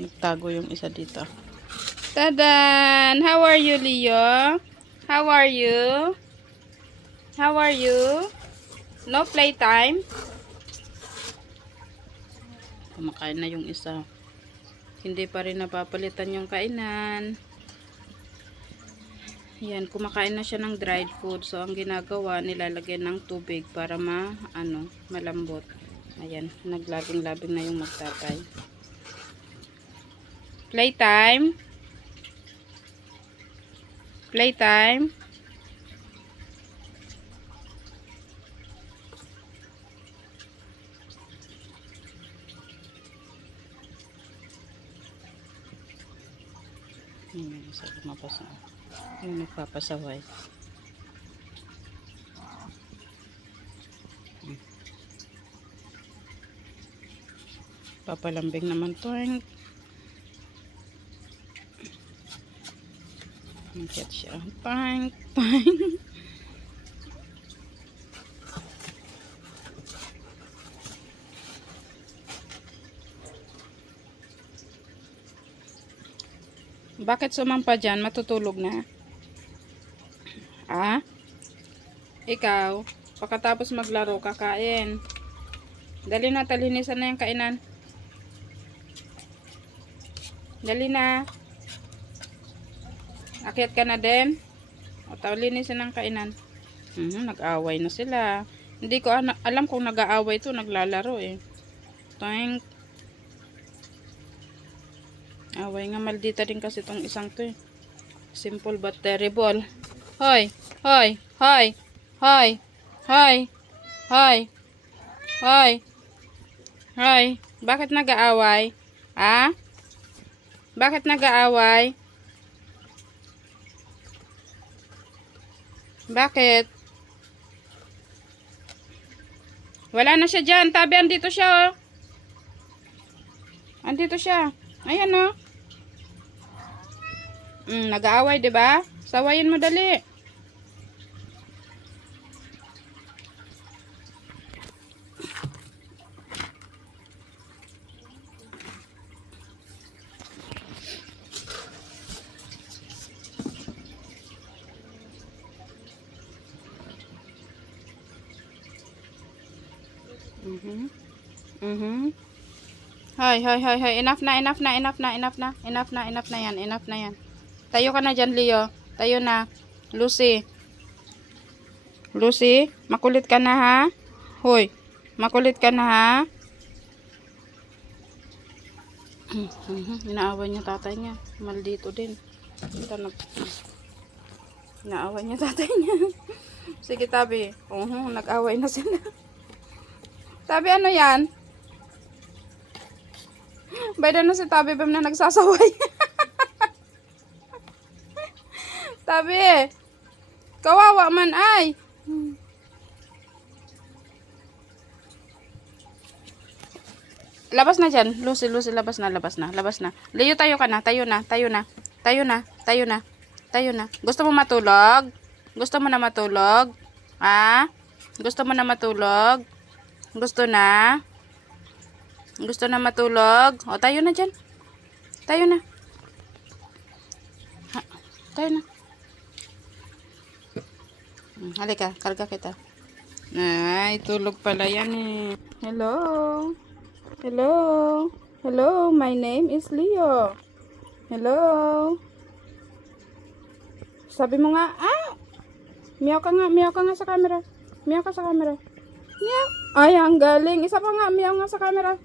Nagtago yung isa dito. Tadan! How are you, Leo? How are you? How are you? No playtime? Kumakain na yung isa. Hindi pa rin napapalitan yung kainan. Yan, kumakain na siya ng dried food. So, ang ginagawa, nilalagyan ng tubig para malambot. Ayan, naglabing-labing na yung magtatay. Playtime? Playtime? Ayan, isa lumabas na. Yung nagpapasaway. Papalambing naman to. Get siya. Pang, pang. Bakit sumampa dyan? Matutulog na? Ah? Ikaw? Pagkatapos maglaro, kakain. Dali na, talinisan na yung kainan. Dali na. Akyat ka na din. O, talinisan ng kainan. Nag-aaway na sila. Hindi ko alam kung nag-aaway ito. Naglalaro eh. Toink. Away nga, maldita din kasi itong isang to eh. Simple but terrible. Hoy! Hoy! Hoy! Hoy! Hoy! Hoy! Hoy! Hoy! Bakit nag-aaway? Ah? Bakit nag-aaway? Bakit? Wala na siya dyan. Tabi, andito siya oh. Andito siya. Ayan oh. Nag-aaway, 'di ba? Sawayin mo dali. Hoy, hoy, hoy, hoy. Enough na, enough na, enough na, enough na. Enough na, enough na yan, enough na yan. Tayo ka na dyan, Leo. Tayo na. Lucy. Lucy, makulit ka na ha? Hoy, makulit ka na ha? Inaaway niya tatay niya. Maldito din. Inaaway niya tatay niya. Sige, tabi. Nag-away na sila. Tabi, ano yan? Bayda na si Tabi Bam na nagsasaway. Tabi, kawawa man ay. Labas na dyan. Lucy, Lucy, labas na, labas na, labas na. Leo, tayo ka na, tayo na, tayo na. Tayo na, tayo na, tayo na. Gusto mo matulog? Gusto mo na matulog? Ha? Gusto mo na matulog? Gusto na? Gusto na matulog? O, tayo na dyan. Tayo na. Ha, tayo na. Halika, karga kita. Ay, tulog pala yan eh. Hello? Hello? Hello, my name is Leo. Hello? Sabi mo nga, meow ka nga sa camera. Meow ka sa camera. Meow. Ay, ang galing. Isa pa nga, meow nga sa camera.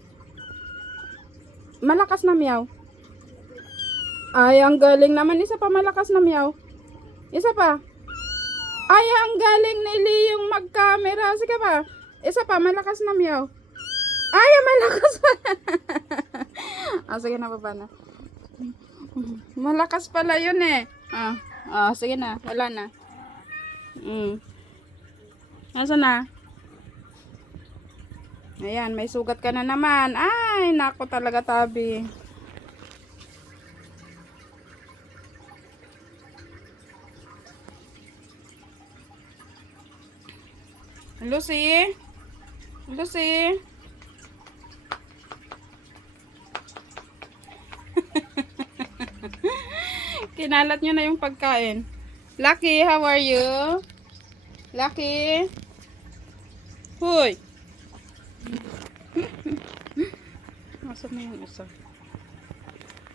Malakas na meow. Ay, ang galing naman. Isa pa malakas na meow. Isa pa. Ay, ang galing ni Leo mag-camera. Sige pa. Isa pa, malakas na meow. Ay, malakas pa. Sige na, baba na. Malakas pala yun eh. Sige na. Wala na. Nasaan na? Ayan, may sugat ka na naman. Ay, nako talaga, Tabi. Lucy? Lucy? Kinalat nyo na yung pagkain. Lucky, how are you? Lucky? Hoy! Masa na yung isa?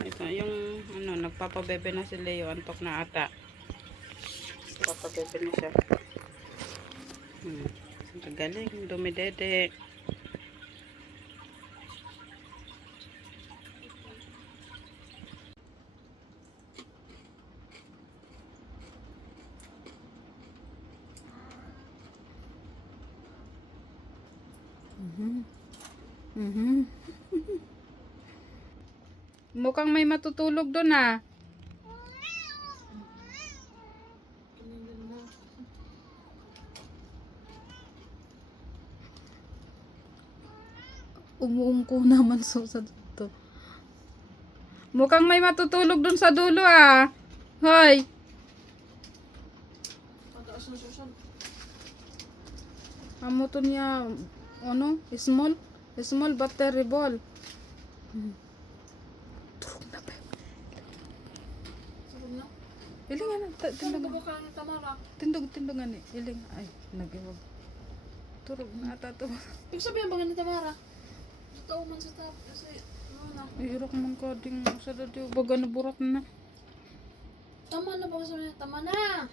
Ito, yung ano, nagpapabebe na si Leo. Antok na ata. Nagpapabebe na siya. Galing, dumidede. Mukhang may matutulog doon ah. Umuungko naman sa dito. Mukhang may matutulog doon sa dulo ah. Hoy. Amo to niya ano? Small but terrible. Turog na ba? Iling na tindog nga ni. Iling ay nagiwag. Turog na ata to. Ibig sabihin ba ni Tamara? Totoo man sa tap kasi ano na. Ihirok man ko ding sa dati baga naburak na. Tama na ba sa niya? Tama na.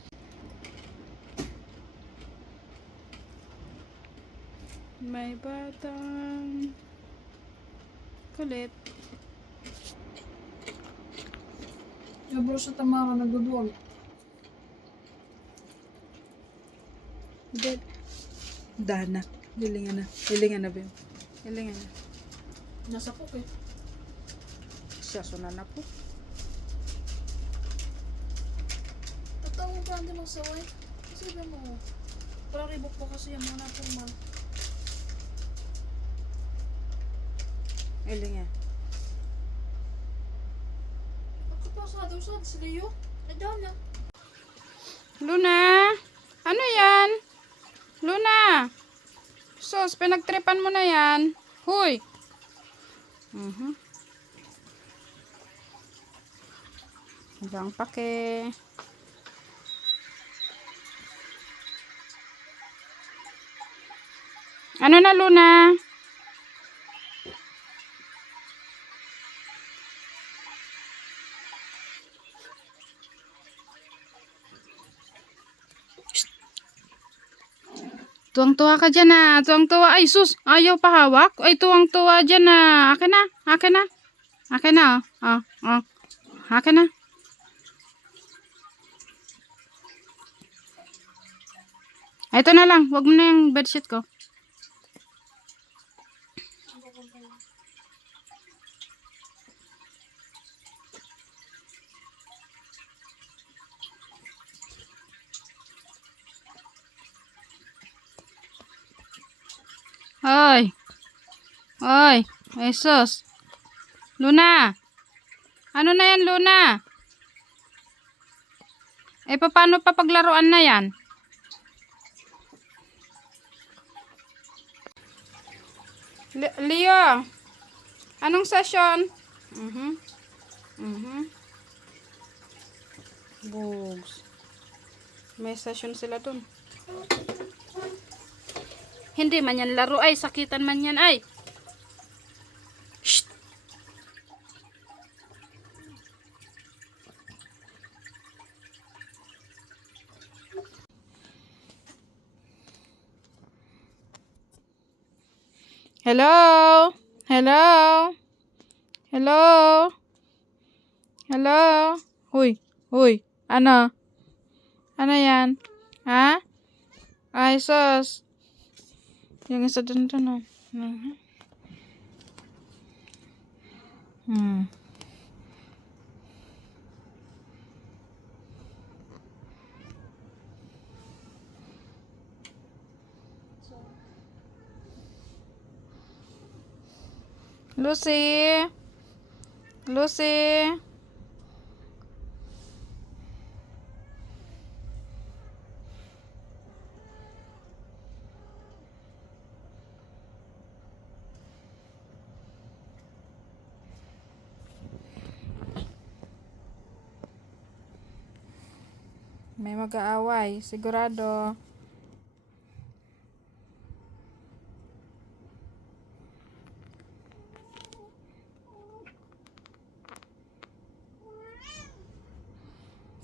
May batang kulit. Yung bro sa Tamara nagdudwal. Dead. Dana. Hilingan na ba yun? Hilingan na. Nasa pok eh. Siya suna na po. Totoo mo pa din ang saway. Kasi ba mo? Parang ribok pa kasi yung mga napuman. Hilingan. Pagkapasado sa si Leo. Nadaan na. Luna! Ano yan? Luna! Sus, pinagtripan mo na yan. Huy! Ibang pake. Ano na, Luna? Tuwang-tuwa ka dyan na. Tuwang-tuwa. Ay, sus. Ayaw pahawak. Ay, tuwang-tuwa dyan na. Akin na. Akin na. Akin na. Akin na. Ito na lang. Huwag mo na yung bedsheet ko. Hoy. Hoy. Ay, sus. Luna. Ano na yan, Luna? Eh, paano pa paglaruan na yan? Leo. Anong session? Bugs. May session sila dun. Hindi man yan laro ay. Sakitan man yan ay. Shh. Hello? Hello? Hello? Hello? Huy. Huy. Ano? Ano yan? Ha? Ay, sus. Yung isa dun oh. Lucy. Lucy. May mag-aaway, sigurado.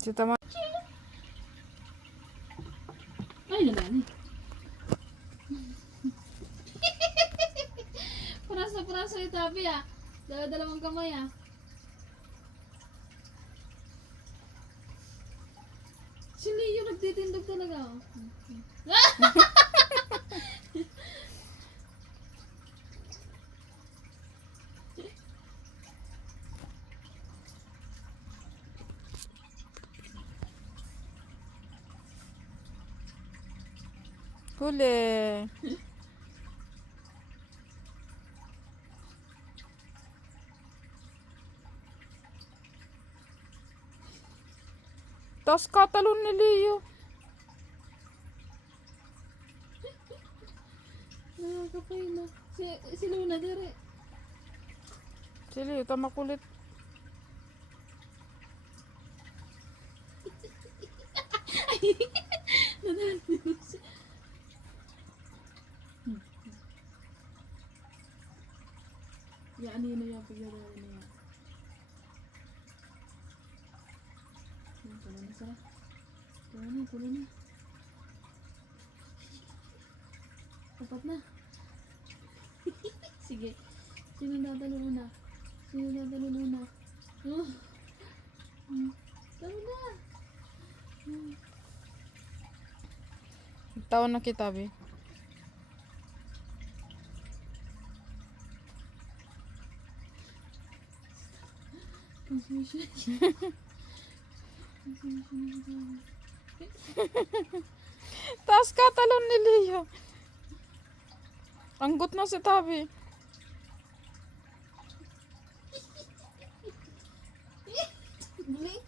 Si Tama. Ay, nagani. Praso yung tabi ah. Dala-dalawang kamay ah. Si Leo nagtitindog talaga oh. Huli. Tas katalon ni Leo. Nakakapay na. Si Luna dire. Si Leo, tama kulit. Ya, ano yun na yung paglaro na yan. Tulo na sila. Tulo na. Tapat na. Sige. Sino dadalo una? Oh. Talo na. Taon na kita, be. Confusion. Tas katalon ni Leo. Anggot na si Tabi. Blink.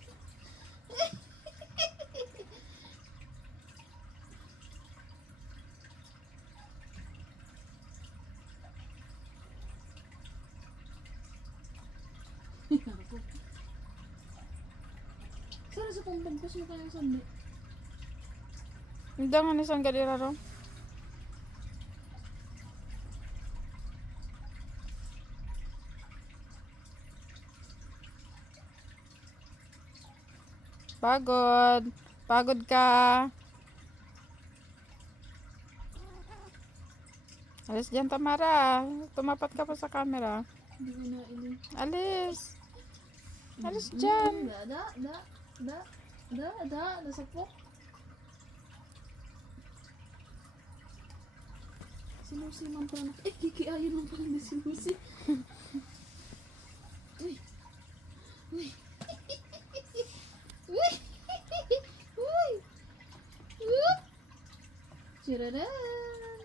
Sana sa pangpagpas mo kayang sandi. Hindi nga nisang galera ro. Pagod. Pagod ka. Alis dyan, Tamara. Tumapat ka pa sa camera. Hindi ko na ili. Alis. Alis dyan. Nasapok. Si Lucy man pala. Kikiayin man pala ni si Lucy. Uy. Uy. Uy. Uy. Uy. Chiraran.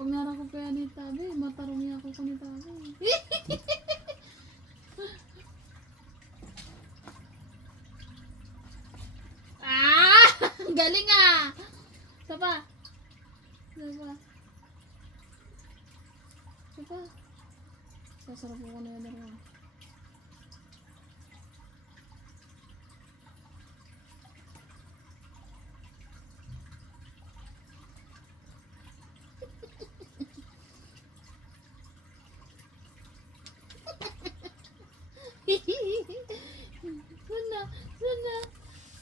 Pag narang ko kaya ni Tabi, matarong niya ako ko ni Tabi. Ah! Ang galing ah! Sapa? Sasarap ko na yan naman.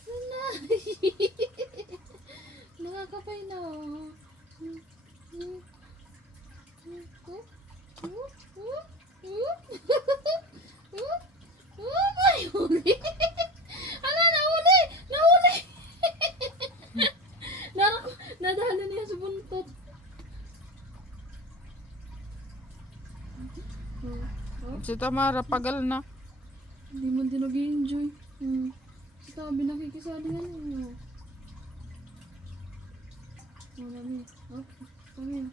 Sana. Nakakapay na oh. Ay, huli. Ala, nahuli! Nadala niya sa buntot. Si Tamara, pagal na. Hindi mo din nag-enjoy. Sabi nakikisali yan. Wala niya. Oh, kami.